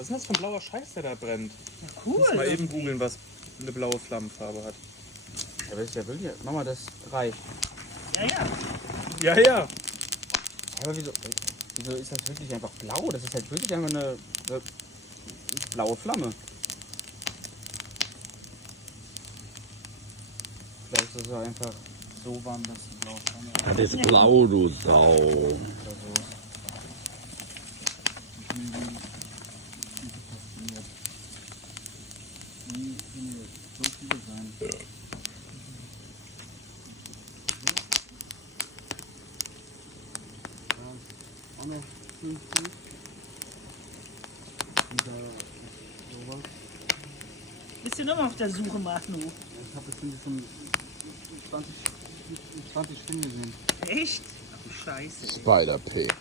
Was ist das für ein blauer Scheiß, der da brennt? Ja, cool. Muss mal eben googeln, was eine blaue Flammenfarbe hat. Ja, das ist ja wirklich. Mach mal, das reicht. Ja, ja. Ja, ja. Aber wieso ist das wirklich einfach blau? Das ist halt wirklich einfach eine blaue Flamme. Vielleicht ist es einfach so warm, dass die blaue Flamme ist. Das ist blau, du Sau. Oder so. Wie so viele sein? Auch noch 50. Und da sowas. Bist du nur mal auf der Suche, Manu? Ich habe jetzt schon 20 Stunden gesehen. Echt? Ach du Scheiße. Spider-Pig.